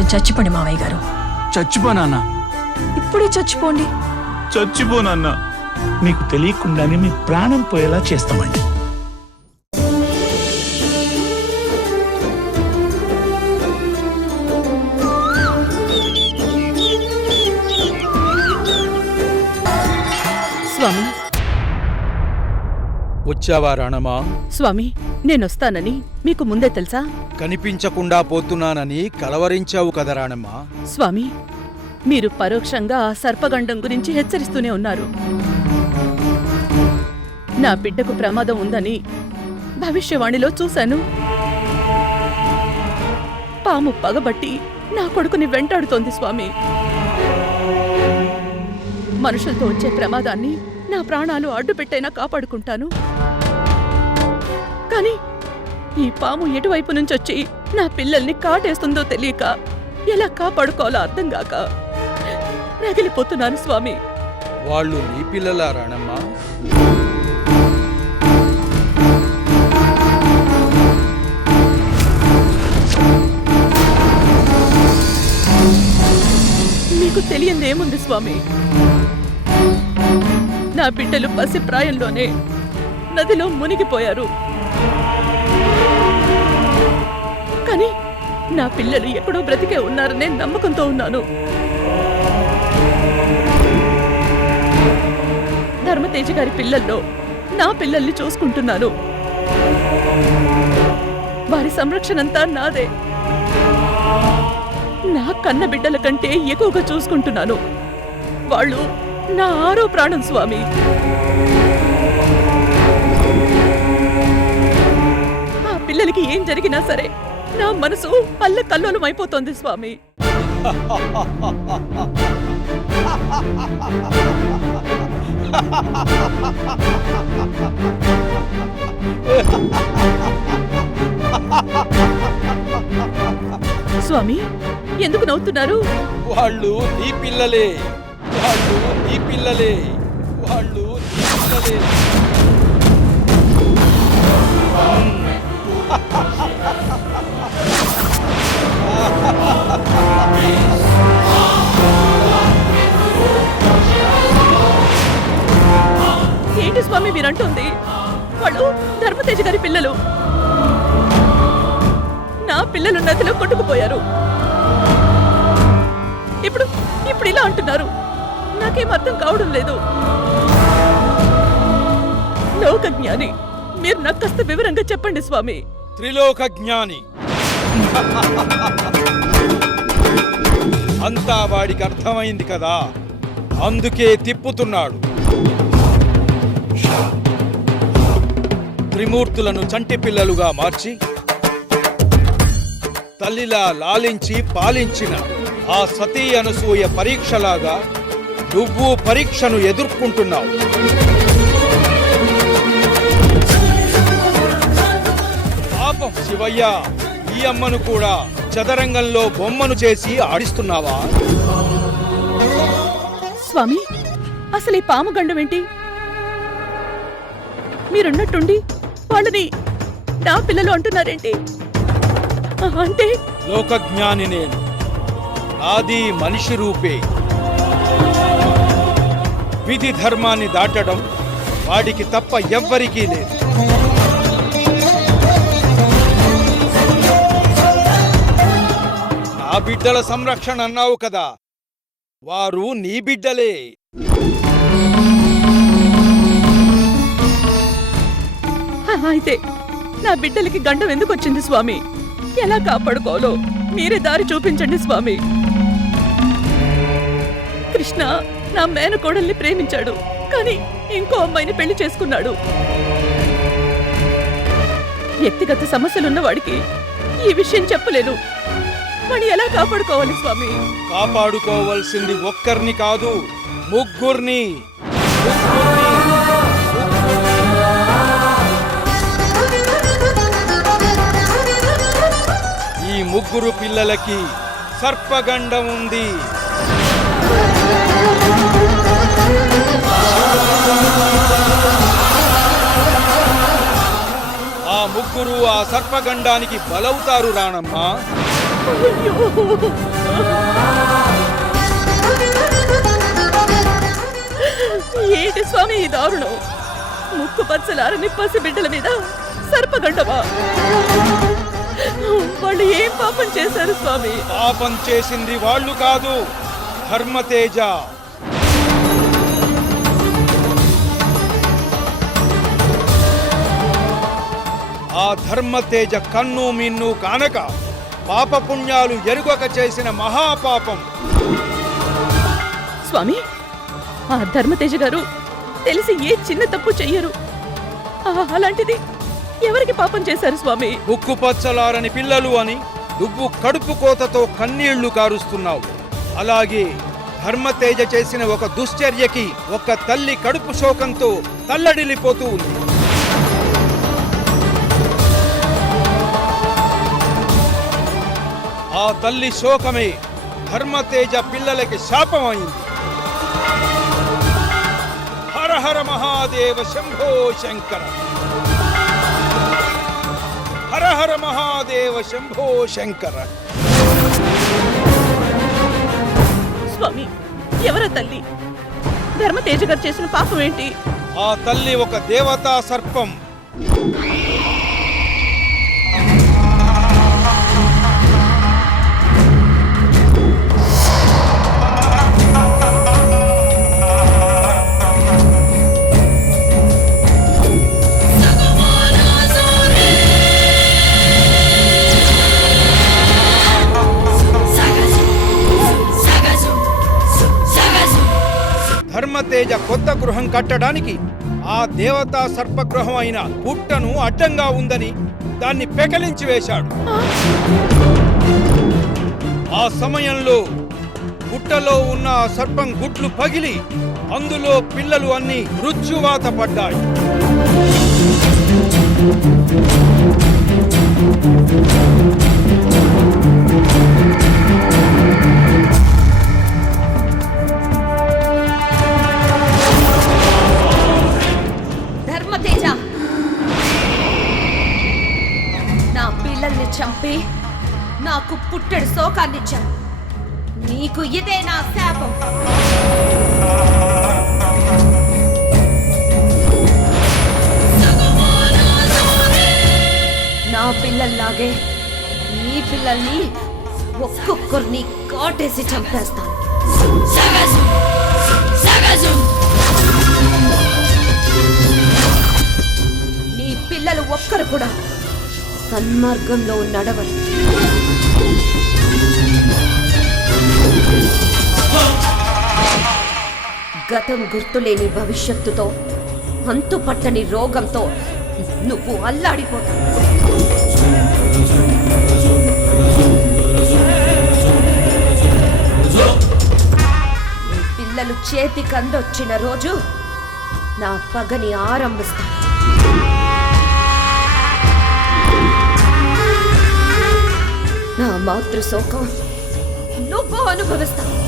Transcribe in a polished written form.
కొంచెం చచ్చిపోండి మావయ్య గారు. చచ్చిపోనా? ఇప్పుడే చచ్చిపోండి. చచ్చిపోనన్నా, మీకు తెలియకుండానే మీ ప్రాణం పోయేలా చేస్తామండి. స్వామి, వచ్చావా రాణమా? స్వామి, నేనొస్తానని మీకు ముందే తెలుసా? కనిపించకుండా పోతున్నానని కలవరించావు కదా రాణమ్మా. స్వామి, మీరు పరోక్షంగా ఆ సర్పగండం గురించి హెచ్చరిస్తూనే ఉన్నారు. నా బిడ్డకు ప్రమాదం ఉందని భవిష్యవాణిలో చూశాను. పాము పగబట్టి నా కొడుకుని వెంటాడుతోంది స్వామి. మనుషులతో వచ్చే ప్రమాదాన్ని నా ప్రాణాలు అడ్డుపెట్టైనా కాపాడుకుంటాను. కాని ఈ పాము ఎటువైపు నుంచొచ్చి నా పిల్లల్ని కాటేస్తుందో తెలియక ఎలా కాపాడుకోవాలో అర్థం గాక రగిలిపోతున్నాను స్వామి. వాళ్ళు నీ పిల్లలా రాణమ్మా? మీకు తెలియందేముంది స్వామి? నా బిడ్డలు పసి ప్రాయంలోనే నదిలో మునిగిపోయారు. కానీ నా పిల్లలు ఎక్కడో బ్రతికే ఉన్నారనే నమ్మకంతో ఉన్నాను. ధర్మతేజ గారి పిల్లల్లో నా పిల్లల్ని చూసుకుంటున్నాను. వారి సంరక్షణంతా నాదే. నా కన్న బిడ్డల కంటే ఎక్కువగా చూసుకుంటున్నాను. వాళ్ళు నా ఆరో ప్రాణం స్వామి. ఆ పిల్లలకి ఏం జరిగినా సరే నా మనసు అల్లకల్లోలం అయిపోతోంది స్వామి. స్వామి, ఎందుకు నవ్వుతున్నారు? వాళ్ళు నీ పిల్లలే, వాళ్ళు నీ పిల్లలే, వాళ్ళు నీ పిల్లలే. ఏంటి స్వామి మీరంటుంది? వాళ్ళు ధర్మతేజ గారి పిల్లలు. నా పిల్లలు నదిలో కొట్టుకుపోయారు. ఇప్పుడు ఇప్పుడు ఇలా అంటున్నారు. నాకేం అర్థం కావడం లేదు. లోక జ్ఞాని, మీరు నాకు కాస్త వివరంగా చెప్పండి స్వామి. త్రిలోక జ్ఞాని అంతా వాడికి అర్థమైంది కదా, అందుకే తిప్పుతున్నాడు. త్రిమూర్తులను చంటి పిల్లలుగా మార్చి తల్లిలా లాలించి పాలించిన ఆ సతీ అనసూయ పరీక్షలాగా నువ్వు పరీక్షను ఎదుర్కొంటున్నావు. పాపం శివయ్య, ఈ అమ్మను కూడా చదరంగంలో బొమ్మను చేసి ఆడిస్తున్నావా? స్వామి, అసలు ఈ పాము గండం ఏంటి? మీరున్నట్టుండి వాళ్ళని నా పిల్లలు అంటున్నారేంటి? అంటే లోకజ్ఞాని నేను, నాది మనిషి రూపే. విధి ధర్మాన్ని దాటడం వాడికి తప్ప ఎవ్వరికీ లేదు. నా బిడ్డల సంరక్షణ అన్నావు కదా, వారు నీ బిడ్డలే. అయితే నా బిడ్డలకి గండం ఎందుకు వచ్చింది స్వామి? ఎలా కాపాడుకోవాలో మీరే దారి చూపించండి స్వామి. కృష్ణ నా మేనకోడల్ని ప్రేమించాడు, కానీ ఇంకో అమ్మాయిని పెళ్లి చేసుకున్నాడు. వ్యక్తిగత సమస్యలున్న వాడికి ఈ విషయం చెప్పలేను. వాడిని ఎలా కాపాడుకోవాలి స్వామి? కాపాడుకోవాల్సింది ఒక్కరిని కాదు, ముగ్గురిని. ఈ ముగ్గురు పిల్లలకి సర్పగండం ఉంది. ఆ ముగ్గురు ఆ సర్పగండానికి బలవుతారు రాణమ్మా. అయ్యో! ఏంటి స్వామి ఈ దారుణం? ముక్కు పచ్చలారని పసిబిడ్డల మీద సర్పగండమా? వాళ్ళు ఏం పాపం చేశారు స్వామి? పాపం చేసింది వాళ్ళు కాదు, ధర్మతేజ. ఆ ధర్మతేజ కన్ను మిన్ను కానక పాపపుణ్యాలు ఎరుగక చేసిన మహాపాపం. స్వామి, ఆ ధర్మతేజ గారు తెలిసి ఏ చిన్న తప్పు చెయ్యరు. అలాంటిది ఎవరికి పాపం చేశారు స్వామి? ఉక్కు పచ్చలారని పిల్లలు అని నువ్వు కడుపు కోతతో కన్నీళ్లు కారుస్తున్నావు. అలాగే ధర్మతేజ చేసిన ఒక దుశ్చర్యకి ఒక తల్లి కడుపు శోకంతో తల్లడిల్లిపోతూ ఉంది. ఆ తల్లి శోకమే ధర్మతేజ పిల్లలకి శాపమైంది. హర హర మహాదేవ శంభో శంకర. హర హర మహాదేవ శంభో శంకర. స్వామి, ఎవర తల్లి? ధర్మతేజ గారు చేసిన పాపం ఏంటి? ఆ తల్లి ఒక దేవతా సర్పం. ధర్మతేజ కొత్త గృహం కట్టడానికి ఆ దేవతా సర్పగృహం అయిన పుట్టను అడ్డంగా ఉందని దాన్ని పెకలించి వేశాడు. ఆ సమయంలో పుట్టలో ఉన్న ఆ సర్పం గుట్లు పగిలి అందులో పిల్లలు అన్ని మృత్యువాత పడ్డాయి. ధర్మతేజ, నా పిల్లల్ని చంపి నాకు పుట్టెడు శోకాన్నిచ్చావు. నీకు ఇదే నా శాపం. నా పిల్లల్లాగే నీ పిల్లల్ని ఒక్కొక్కరిని కాటేసి చంపేస్తాను. నీ పిల్లలు ఒక్కరు కూడా సన్మార్గంలో నడవరు. గతం గుర్తులేని భవిష్యత్తుతో, అంతుపట్టని రోగంతో నువ్వు అల్లాడిపోతావు. నీ పిల్లలు చేతికి అందొచ్చిన రోజు నా పగని ఆరంభిస్తా. నా మాతృశోకం నువ్వు అనుభవిస్తావు.